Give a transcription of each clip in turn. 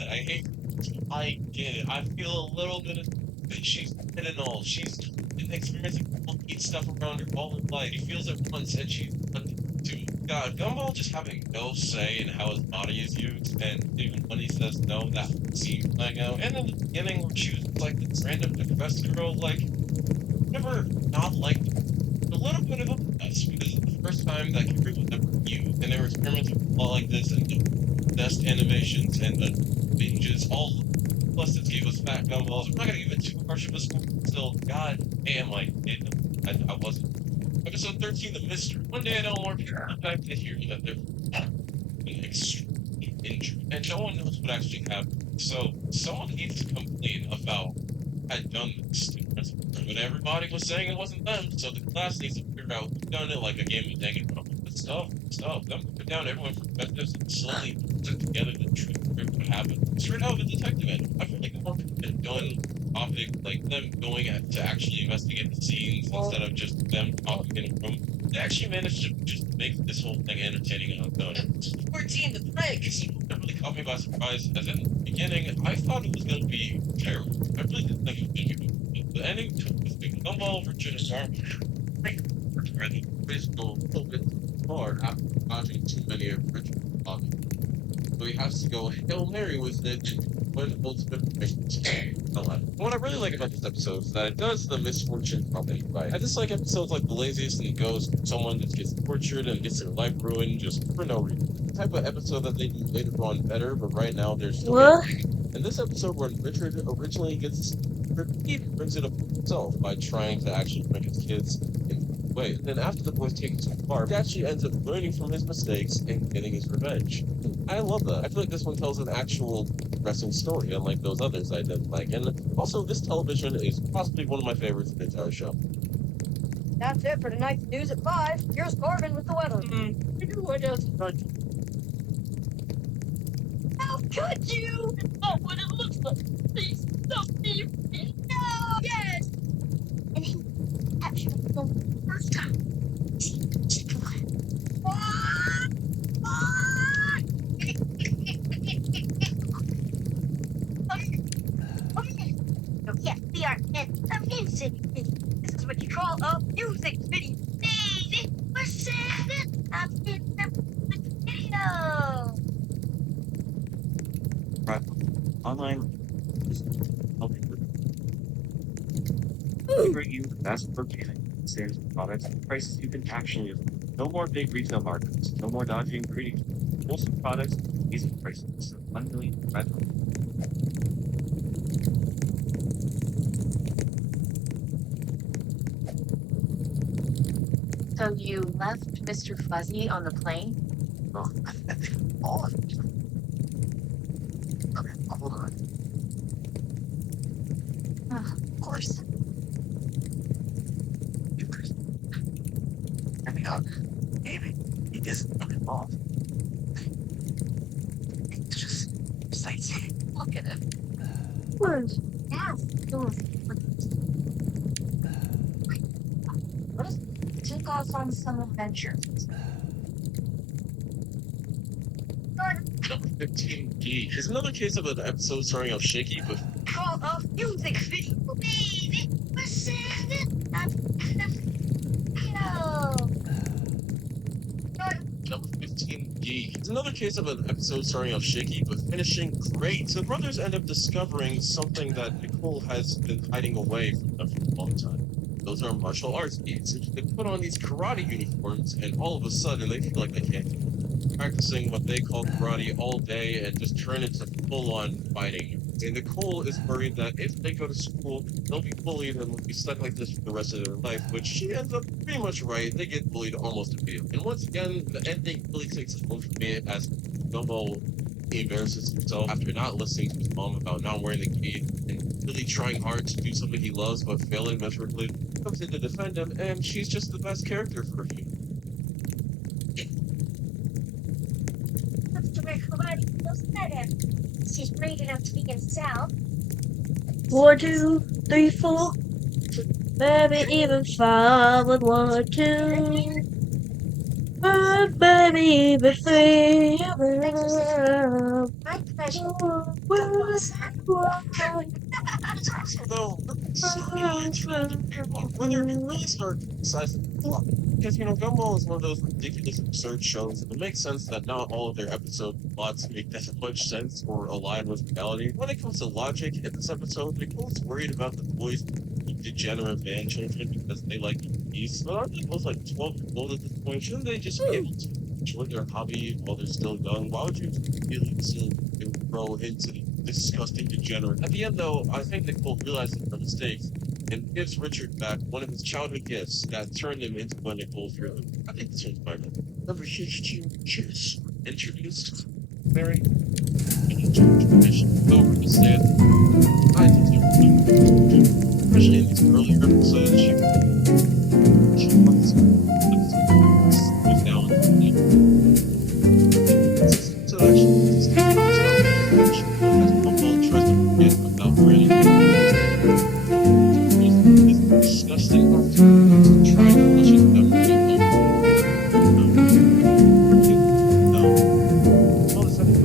I get it. I feel a little bit of that she's fit and all. She's been experiencing all neat stuff around her all her life. She feels it once and she's done to God. Gumball just having no say in how his body is used, and even when he says no, that seems like out. And in the beginning, where she was like this random depressed girl, like never not liked a little bit of a mess because it's the first time that Kiri was ever used, and they were experimenting with all like this and the best animations and the binges, all plus the gave us fat gumballs. I'm not gonna give it too harsh of a score. Still, god damn, I wasn't. Episode 13, the mystery. One day I don't work here. I did hear that they're been extremely injured, and no one knows what actually happened. So someone needs to complain about had done this to principal. But everybody was saying it wasn't them, so the class needs to figure out who done it like a game of dang it. But stuff. Them put down everyone's perspectives and slowly put together the truth of what happened. Straight out of a detective end. I feel like more could have done topic like them going to actually investigate the scenes instead of just them talking in a room. They actually managed to just make this whole thing entertaining on its own. 14 the break. It really caught me by surprise. As in the beginning, I thought it was going to be terrible. I really didn't think it was going to be good. The ending was big. Gumball, Richard, and Dark. Ready. Please go a little bit hard after dodging too many of Richard's bobby. So he has to go Hail Mary with it when ultimate what I really like about this episode is that it does the misfortune problem right. I just like episodes like The Laziest and Ghost, someone that gets tortured and gets their life ruined just for no reason. The type of episode that they do later on better, but right now they're still in this episode when Richard originally gets he brings it up himself by trying to actually bring his kids in the way. Then after the boys take it too far, he actually ends up learning from his mistakes and getting his revenge. I love that. I feel like this one tells an actual wrestling story, unlike those others I didn't like. And also, this television is possibly one of my favorites in the entire show. That's it for tonight's news at 5. Here's Corbin with the weather. How could you? It's not what it looks like. Please don't leave me. No! Yes! And he actually the first time. What? No, yes, we are in a music video. This is what you call a music video. Baby, we're singing up in the video. Right. Online is helping bring you the best organic sales products and prices you can actually afford. No more big retail markets. No more dodgy ingredients. Wholesome products, easy prices. 1 million red. So you left Mr. Fuzzy on the plane? Oh, on. Okay, hold on. Of course. Hang on. Maybe he isn't involved. It's just sightseeing. Look at it. Words. Yes. What is took off on some adventure? Number 15D is another case of an episode starting out shaky, but Call a music video. Baby, we're singing up in the video. number 15D is another case of an episode starting out shaky, but finishing great. The brothers end up discovering something that Nicole has been hiding away from them for a long time. Those are martial arts beats. They put on these karate uniforms, and all of a sudden they feel like they can't practicing what they call karate all day and just turn into full-on fighting. And Nicole is worried that if they go to school, they'll be bullied and will be stuck like this for the rest of their life, which she ends up pretty much right. They get bullied almost immediately. And once again, the ending really takes it home for me as Gumball embarrasses himself after not listening to his mom about not wearing the gi and really trying hard to do something he loves but failing miserably. Comes in to defend him, and she's just the best character for him. She's brave enough to be himself. 1, 2, 3, 4. Maybe even 5 with 1 or 2. But maybe even 3. I play special. Though, when you really start criticizing the plot, because Gumball is one of those ridiculous absurd shows, and it makes sense that not all of their episode plots make that much sense or align with reality. When it comes to logic in this episode, they're both worried about the boys being degenerate man children because they like peace. But aren't they both like 12 years old at this point? Shouldn't they just be able to enjoy their hobby while they're still young? Why would you really assume they would grow into the disgusting degenerate? At the end, though, I think Nicole realizes their mistakes and gives Richard back one of his childhood gifts that turned him into what Nicole's really. I think this one's my number 16 kiss introduced Mary. And you go over to stand. I think especially in these earlier episodes, she wants down so actually tries to forget about Brandon. It's disgusting trying to push it memory all of a sudden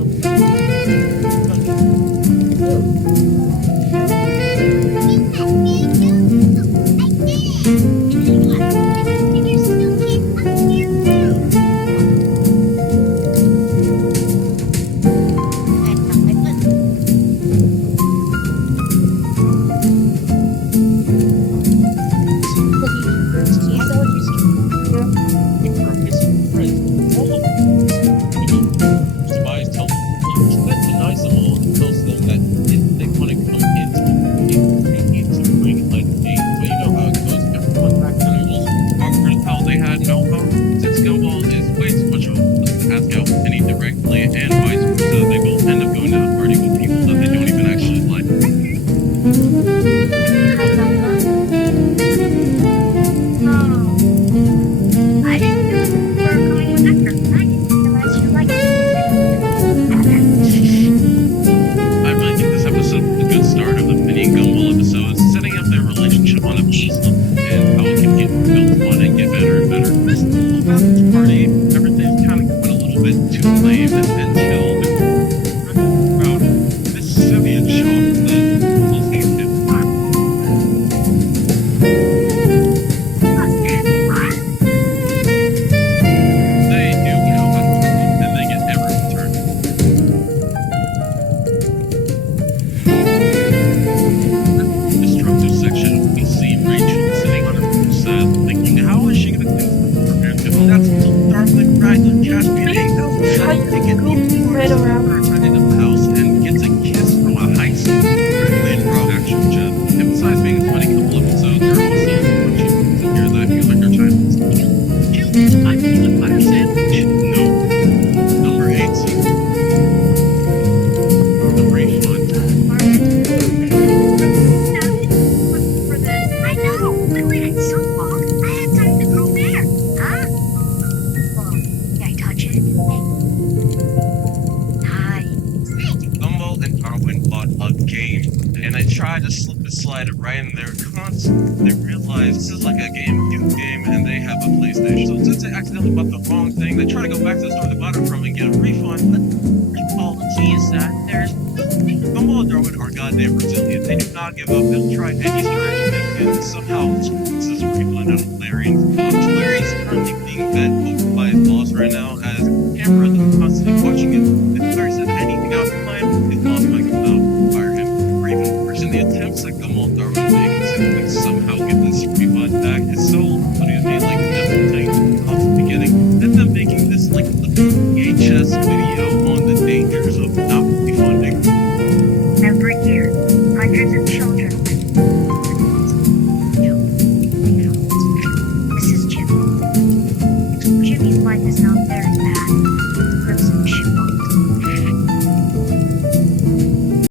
attempts that Gumball Darwin